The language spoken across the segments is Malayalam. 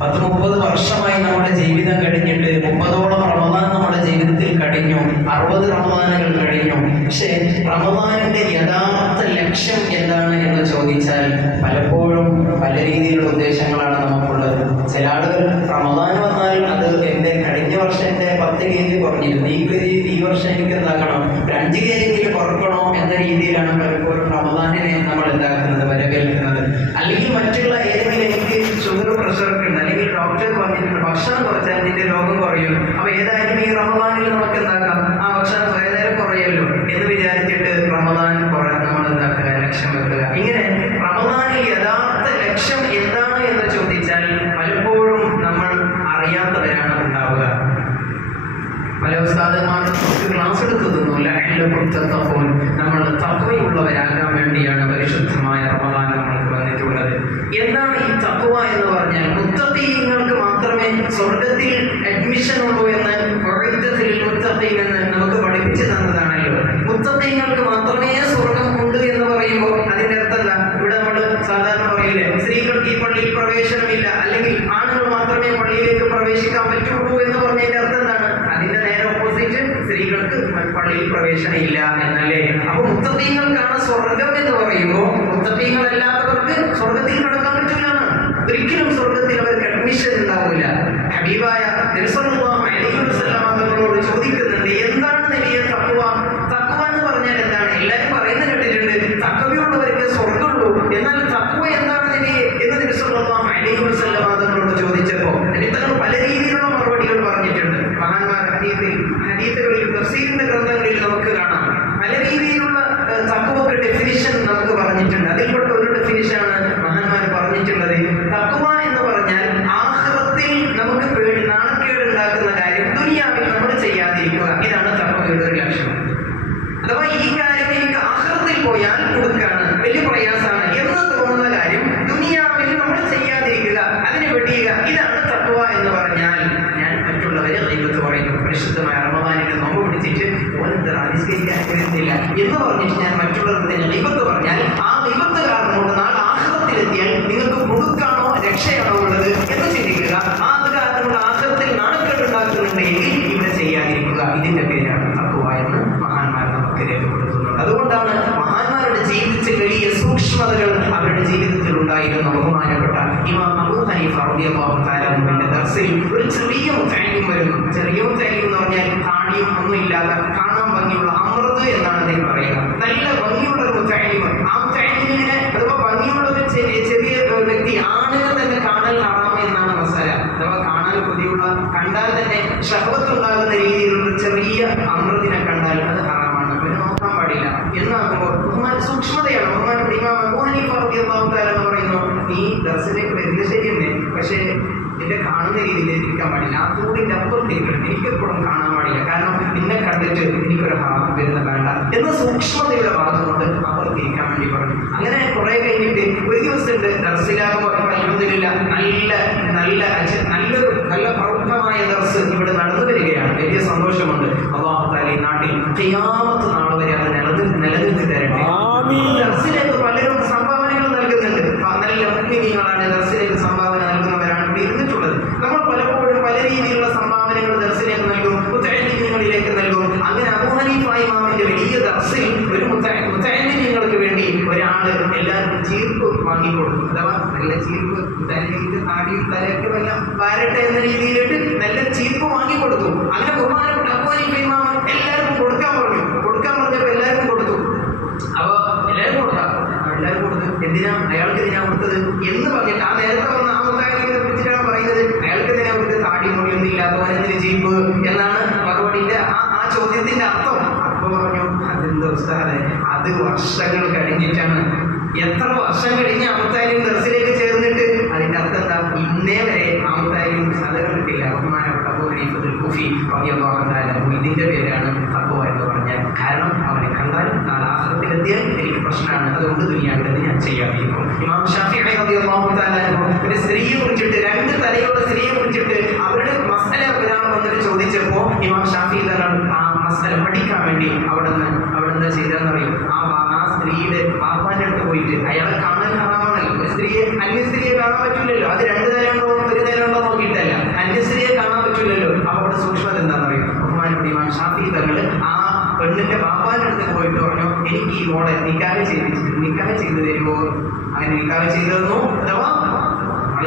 10-30 വർഷമായി നമ്മുടെ ജീവിതം കഴിഞ്ഞിട്ട് 30ഓളം റമദാൻ നമ്മുടെ ജീവിതത്തിൽ കഴിഞ്ഞു, 60 റമദാനുകൾ കഴിഞ്ഞു. പക്ഷേ റമദാനിന്റെ യഥാർത്ഥ ലക്ഷ്യം എന്താണ് എന്ന് ചോദിച്ചാൽ പലപ്പോഴും പല രീതിയിലുള്ള ഉദ്ദേശങ്ങളാണ് നമുക്കുള്ളത്. ചില ആളുകൾ റമദാൻ വന്നാൽ അത് എന്റെ കഴിഞ്ഞ വർഷം എന്റെ 10 kg കുറഞ്ഞിരുന്നു, ഈ വർഷം എനിക്ക് എന്താക്കണം, ഒരു 5 kg കുറക്കണോ എന്ന രീതിയിലാണ് പലപ്പോഴും റമദാനിനെ നമ്മൾ എന്താക്കുന്നത്, വരവേൽക്കുന്നത്. അല്ലെങ്കിൽ മറ്റുള്ള ഏതെങ്കിലും എനിക്ക് ഷുഗർ പ്രഷർ ഒക്കെ ഉണ്ട്, അല്ലെങ്കിൽ ഡോക്ടർ പറഞ്ഞിട്ടുണ്ട് ഭക്ഷണം കുറച്ചാൽ നിന്റെ രോഗം കുറയും, അപ്പൊ ഏതായാലും ഈ റമദാനിൽ നമുക്ക് എന്താക്കാം, ആ ഭക്ഷണം ഏതായാലും കുറയല്ലോ എന്ന് വിചാരിച്ചിട്ട് റമദാൻ നമ്മൾ എന്താക്കുക, ലക്ഷ്യം വെക്കുക. ഇങ്ങനെ റമദാനിൽ യഥാർത്ഥ ലക്ഷ്യം എന്താണ് എന്ന് ചോദിച്ചാൽ പലപ്പോഴും നമ്മൾ അറിയാത്തവരാണ് ഉണ്ടാവുക. പല ഉസ്താദന്മാരും ക്ലാസ് എടുക്കുന്നു, നമ്മൾ തഖ്വയുള്ളവരാകാൻ വേണ്ടിയാണ് പരിശുദ്ധമായ റമദാൻ നമ്മൾക്ക് വന്നിട്ടുള്ളത്. എന്താണ് ഈ തഖ്വ എന്ന് പറഞ്ഞാൽ? മുത്തഖീങ്ങൾക്ക് മാത്രമേ സ്വർഗത്തിൽ അഡ്മിഷൻ ഉള്ളൂ എന്ന് നമുക്ക് പഠിപ്പിച്ചു തന്നതാണല്ലോ. മുത്തഖീങ്ങൾക്ക് മാത്രമേ സ്വർഗം ഉണ്ട് എന്ന് പറയുമ്പോൾ അതിന്റെ അർത്ഥം എന്താ? ഇവിടെ നമ്മൾ സാധാരണ പറയില്ലേ, സ്ത്രീകൾക്ക് ഈ പള്ളിയിൽ പ്രവേശനമില്ല, അല്ലെങ്കിൽ ആണുങ്ങൾ മാത്രമേ പള്ളിയിലേക്ക് പ്രവേശിക്കാൻ പറ്റുള്ളൂ എന്ന് പറഞ്ഞതിന്റെ അർത്ഥം എന്താണ്? അതിന്റെ നേരെ ഓപ്പോസിറ്റ്, സ്ത്രീകൾക്ക് പള്ളിയിൽ പ്രവേശനം ഇല്ല എന്നല്ലേ. അപ്പൊ മുത്തഖീങ്ങൾക്കാണ് സ്വർഗം എന്ന് പറയുമ്പോൾ മുത്തഖീങ്ങളല്ലാത്തവർക്ക് സ്വർഗത്തിൽ കടക്കാൻ പറ്റില്ല. ഒരിക്കലും സ്വർഗത്തിൽ അവർക്ക് അഡ്മിഷൻ ഉണ്ടാവില്ല. ഹബീബായ നബി സല്ലല്ലാഹു അലൈഹി വസല്ലം തങ്ങളോട് ചോദിക്കുന്നുണ്ട്, എന്താണ് നബിയെ തഖ്വ? തഖ്വ എന്ന് പറഞ്ഞാൽ എന്താണ്? എല്ലാവരും പറയുന്നത് കേട്ടിട്ടുണ്ട്, തഖ്വയുള്ളവർക്ക് സ്വർഗമുള്ളൂ. എന്നാൽ തഖ്വ എന്താണ് നബിയെ എന്ന് നബി സല്ലല്ലാഹു അലൈഹി വസല്ലം തങ്ങളോട് ചോദിച്ചപ്പോൾ നബി തങ്ങൾ പല രീതിയിലുള്ള മറുപടികൾ പറഞ്ഞിട്ടുണ്ട്. മഹാന്മാർ ഹദീസുകളിൽ തഫ്സീറിന്റെ ഗ്രന്ഥങ്ങളിൽ നമുക്ക് കാണാം. പല രീതിയിലുള്ള തഖ്വയുടെ ഡെഫിനിഷൻ നമുക്ക് പറഞ്ഞിട്ടുണ്ട്. അതിൽപ്പെട്ട ഒരു ഡെഫിനിഷനാണ് മഹാന്മാർ പറഞ്ഞിട്ടുള്ളത്. തഖ്വ എന്ന് പറഞ്ഞാൽ ആഖിറത്തിൽ നമുക്ക് നാണക്കേട് ഉണ്ടാക്കുന്ന കാര്യം ദുനിയാവിൽ നമ്മൾ ചെയ്യാതിരിക്കുക. ഇതാണ് തഖ്വയുടെ ഒരു ലക്ഷ്യം. അഥവാ ഈ കാര്യം എനിക്ക് ആഖിറത്തിൽ പോയാൽ കൊടുക്കാണ്, വലിയ പ്രയാസമാണ് എന്ന് തോന്നുന്ന കാര്യം ദുനിയാവിൽ നമ്മൾ ചെയ്യാതിരിക്കുക, അതിന് വെടിയുക. ഇതാണ് തഖ്വ എന്ന് പറഞ്ഞാൽ. ഞാൻ മറ്റുള്ളവരെ ഗീബത്ത് പറയുന്നു, പരിശുദ്ധമായ റമദാനിൽ നോമ്പ് പിടിച്ചിട്ട് അനുസ്കരിക്കാൻ കഴിയുന്നില്ല എന്ന് പറഞ്ഞിട്ട് ഞാൻ മറ്റുള്ളവർക്ക് ഗീബത്ത് പറഞ്ഞാൽ ആ ഗീബത്ത് കാരണമുണ്ട് നാളെ ആഖിറത്തിലെത്തിയാൽ നിങ്ങൾക്ക് മുടുക്കാണോ രക്ഷയാണോ ഉള്ളത് എന്ന് ചിന്തിക്കുക. ആ കാരണമുള്ള ആഖിറത്തിൽ നാണക്കേട് ഉണ്ടാക്കുന്നുണ്ടെങ്കിൽ ഇവിടെ ചെയ്യാതിരിക്കുക. ഇതിന്റെ പേരാണ് തഖ്വ എന്ന് മഹാന്മാർ നമുക്ക് രേഖപ്പെടുത്തുന്നുണ്ട്. അതുകൊണ്ടാണ് മഹാന്മാരുടെ ജീവിതത്തിൽ വലിയ സൂക്ഷ്മതകൾ അവരുടെ ജീവിതത്തിൽ ഉണ്ടായിരുന്നു. ബഹുമാനപ്പെട്ട ഇമാം അബൂ ഹനീഫ റളിയല്ലാഹു തആല അൻഹുവിന്റെ ദർസിൽ ഒരു ചെറിയ മുത്തഅല്ലിം വരുന്നു. ചെറിയ മുത്തഅല്ലിം എന്ന് പറഞ്ഞാൽ താടിയും ഒന്നും ഇല്ലാതെ കാണാൻ ഭംഗിയുള്ള അമൃത് എന്നാണ് അതിൽ പറയുക. നല്ല ഭംഗിയുള്ള ഒരു മുത്തഅല്ലിം. ആ മുത്തഅല്ലിമിനെ അഥവാ ഭംഗിയുള്ള ഒരു ചെറിയ വ്യക്തി ആണിനെ തന്നെ കാണൽ ഹറാം എന്നാണ് മസാല. അഥവാ കാണാൻ കൊതിയുള്ള, കണ്ടാൽ തന്നെ ശഹ്വത്ത് ഉണ്ടാകുന്ന രീതിയിലുള്ള ചെറിയ അമൃതിനെ കണ്ടാൽ അത് ഹറാമാണ്, അവന് നോക്കാൻ പാടില്ല എന്നാകുമ്പോൾ സൂക്ഷ്മതയാണ്. ബഹുമാനപ്പെട്ട ഇമാം അബൂ ഹനീഫ റളിയല്ലാഹു തആല പറയുന്നു, നീ ദർസിലേക്ക് വരുന്നത് ശരിയല്ലേ, പക്ഷേ എന്നെ കാണുന്ന രീതിയിൽ ഇരിക്കാൻ പാടില്ല, ആ തൂടിന്റെ അപ്പുറത്തേക്ക് എനിക്കെപ്പോഴും കാണാൻ പാടില്ല, കാരണം നിന്നെ കണ്ടിട്ട് എനിക്കൊരു ഹറാം വരുന്ന വേണ്ട എന്ന സൂക്ഷ്മതയുടെ ഭാഗം കൊണ്ട് അപ്പുറത്തിരിക്കാൻ വേണ്ടി പറഞ്ഞു. അങ്ങനെ കുറെ കഴിഞ്ഞിട്ട് ഒരു ദിവസം ഉണ്ട് ദർസിലാകുമ്പോൾ അൽഹംദുലില്ലാ നല്ല പ്രൗഢമായ ദർസ് ഇവിടെ നടന്നു വരികയാണ്. വലിയ സന്തോഷമുണ്ട്. അല്ലാഹു തആല ഈ നാട്ടിൽ ഖിയാമത്ത് നാൾ വരെ അത് നിലനിർത്തി തരട്ടെ. ദർസിലേക്ക് പലരും സംഭാവനകൾ നൽകുന്നുണ്ട്. നല്ല മുഅ്മിനീങ്ങളാണ് ദർസിലേക്ക് സംഭാവന നൽകുന്നവരാണ് ഇവിടെ ഇരുന്നിട്ടുള്ളത്. നമ്മൾ പലപ്പോഴും പല രീതിയിലുള്ള സംഭാവനകൾ ദർസിലേക്ക് നൽകും, മുത്തഅല്ലിമീങ്ങളിലേക്ക് നൽകും. അങ്ങനെ അബൂ ഹനീഫ ഇമാമിന്റെ വലിയ ദർസിൽ ഒരു മുത്തഅല്ലിമീങ്ങൾക്ക് വേണ്ടി ഒരാള് എല്ലാവർക്കും ചീർപ്പ് വാങ്ങിക്കൊടുത്തു. അഥവാ നല്ല ചീർപ്പ്, മുത്തഅല്ലിമിന്റെ താടിയും തലയൊക്കെ എല്ലാം വരട്ടെ എന്ന രീതിയിലിട്ട് നല്ല ചീർപ്പ് വാങ്ങിക്കൊടുത്തു. അങ്ങനെ ബഹുമാനപ്പെട്ട അബൂ ഹനീഫ ഇമാം എല്ലാവർക്കും കൊടുക്കാൻ പറഞ്ഞപ്പോൾ എല്ലാവർക്കും കൊടുത്തു. അപ്പൊ എല്ലാവരും കൊടുത്തു. എന്തിനാ അയാൾക്ക് ഇതിനാ കൊടുത്തത് എന്ന് പറഞ്ഞിട്ട് ആ നേരത്തെ വന്ന ആ മുത്തഅല്ലിമിനെ കുറിച്ചിട്ടാണ് പറയുന്നത്. അയാൾക്ക് ഇതിനാ കൊടുത്ത് താടി മൊഴിയൊന്നും ഇല്ലാത്തവനെന്തിന് ചീപ്പ് എന്നാണ് മറുപടിന്റെ ആ ചോദ്യത്തിന്റെ അർത്ഥം. അപ്പൊ പറഞ്ഞു, അതെന്താ ഉസ്താദേ, അത് വർഷങ്ങൾ കഴിഞ്ഞിട്ടാണ്. എത്ര വർഷം കഴിഞ്ഞ് ആ മുത്തഅല്ലിം ദർസിലേക്ക് ചേർന്നിട്ട് അതിന്റെ അർത്ഥം എന്താ? ഇന്നേ വരെ ആ മുത്തഅല്ലിം അത് കണ്ടിട്ടില്ല. ബഹുമാനപ്പെട്ട അബൂ ഹനീഫത്തുൽ കുഫി റളിയല്ലാഹു തആല ഇതിന്റെ പേരാണ് തഖ്വ എന്ന് പറഞ്ഞാൽ. കാരണം അവനെ കണ്ടാൽ നാളെ ആഖിറത്തിലെത്തിയാൽ എനിക്ക് പ്രശ്നമാണ്, അതുകൊണ്ട് ദുനിയാവിൽ ഞാൻ ചെയ്യാതിരിക്കും. ഇമാം ഷാഫിഈ റളിയല്ലാഹു തആല ഒരു സ്ത്രീയെ കുറിച്ചിട്ട്, 2 തലയുള്ള സ്ത്രീയെ കുറിച്ചിട്ട് അവരുടെ മസ്അല ഒരാൾ വന്നിട്ട് ചോദിച്ചപ്പോൾ ഇമാം ഷാഫിഈ തങ്ങൾ ആ മസ്അല പഠിക്കാൻ വേണ്ടി അവിടെ എന്താ ചെയ്തതെന്ന് അറിയും? ആ സ്ത്രീയുടെ പാപ്പാന്റെ അടുത്ത് പോയിട്ട്, അയാളെ കാണാൻ ഹറാമാണല്ലോ, ഒരു സ്ത്രീയെ അന്യ സ്ത്രീയെ കാണാൻ പറ്റില്ലല്ലോ, അത് 2 തലയുണ്ടോ 1 തലയുണ്ടോ ഷാഫി തങ്ങൾ ആ പെണ്ണിന്റെ ബാപ്പാന്റെ അടുത്ത് പോയിട്ട് പറഞ്ഞു, എനിക്ക് ഈ മോളെ നിക്കാഹ് ചെയ്തു തരുമോ? അങ്ങനെ നിക്കാഹ് ചെയ്തു തന്നു. അഥവാ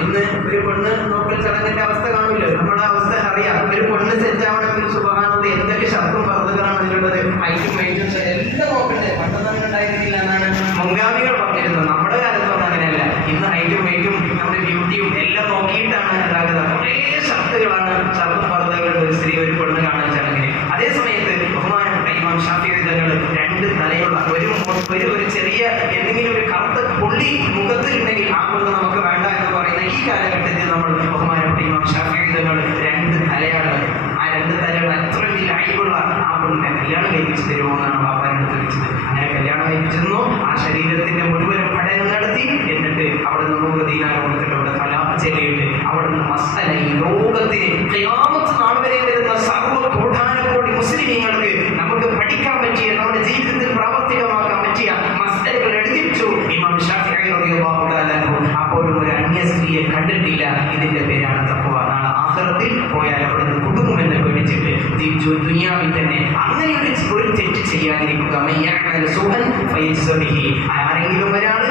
ഇന്ന് ഒരു പെണ്ണ് നോക്കൽ ചടങ്ങിന്റെ അവസ്ഥ കാണൂല്ലോ, നമ്മുടെ അവസ്ഥ അറിയാം. ഒരു പെണ്ണ് സെറ്റാവണമെങ്കിൽ സുബ്ഹാനല്ലാഹ് എന്തൊക്കെ ശബ്ദം പറഞ്ഞതാണ് അതിലുള്ളത്. ഹൈറ്റും വെയിറ്റും എല്ലാം നോക്കണ്ടേ. പണ്ടൊന്നും ഉണ്ടായിരുന്നില്ല എന്നാണ് മുൻഗാമികൾ പറഞ്ഞിരുന്നത്. നമ്മുടെ കാലത്തൊന്നും അങ്ങനെയല്ല. ഇന്ന് ഹൈറ്റും വെയിറ്റും നമ്മുടെ ബ്യൂട്ടിയും എല്ലാം നോക്കിയിട്ടാണ് ഉണ്ടാകുന്നത്. കുറേ ഷർട്ടുകളാണ്, ഷർട്ടും പർദ്ദകളുടെ ഒരു സ്ത്രീ ഒരു പെണ്ണ് കാണാൻ ചടങ്ങിന്. അതേ സമയത്ത് ബഹുമാനപ്പെട്ട ഇമാം ഷാഫിഈ തങ്ങൾ രണ്ട് തലയുള്ള ഒരു ചെറിയ എന്തെങ്കിലും ഒരു കറുത്ത പുള്ളി മുഖത്തിലുണ്ടെങ്കിൽ ആ പെണ്ണ് നമുക്ക് വേണ്ട എന്ന് പറയുന്ന ഈ കാലഘട്ടത്തിൽ നമ്മൾ ബഹുമാനപ്പെട്ട ഇമാം ഷാഫിഈ തങ്ങൾ രണ്ട് തലയാണ്. ആ രണ്ട് തലകൾ അത്ര വലിയ അഴിവുള്ള ആ പെണ്ണിനെ കല്യാണം കഴിപ്പിച്ചു തരുമോ എന്നാണ് ബാപ്പാനോട് ചോദിച്ചത്. അങ്ങനെ കല്യാണം കഴിപ്പിച്ചിരുന്നു. ആ ശരീരത്തിന്റെ മുഴുവൻ പഠനം നടത്തി. എന്നിട്ട് അവിടെ നിന്ന് ദീനാർ കൊടുത്തിട്ട് അവിടെ തലാഖ് ചൊല്ലിയിട്ട് അവിടെ നിന്ന് മസ്അല ഈ ലോകത്തിന് ഖിയാമത്ത് നാൾ വരെ വരുന്ന സർവ്വ കോടാനുകോടി മുസ്ലിമീങ്ങൾക്ക് നമുക്ക് പഠിക്കാൻ പറ്റിയ, നമ്മുടെ ജീവിതത്തിൽ പ്രാവർത്തികമാക്കാൻ പറ്റിയ മസ്അലകൾ എഴുതി വെച്ചു ഇമാം ഷാഫിഈ റളിയല്ലാഹു തആല അൻഹു. അപ്പോഴും ഒരു അന്യ സ്ത്രീയെ കണ്ടിട്ടില്ല. ഇതിന്റെ പേരാണ് തഖ്വ. നാളെ ആഖിറത്തിൽ പോയാൽ അവിടെ നിന്ന് കുടുങ്ങുമെന്ന് പേടിച്ചിട്ട് ദുനിയാവിൽ തന്നെ അങ്ങനെ ഒരു തെറ്റ് ചെയ്യാതിരിക്കുക. ആരെങ്കിലും ഒരാൾ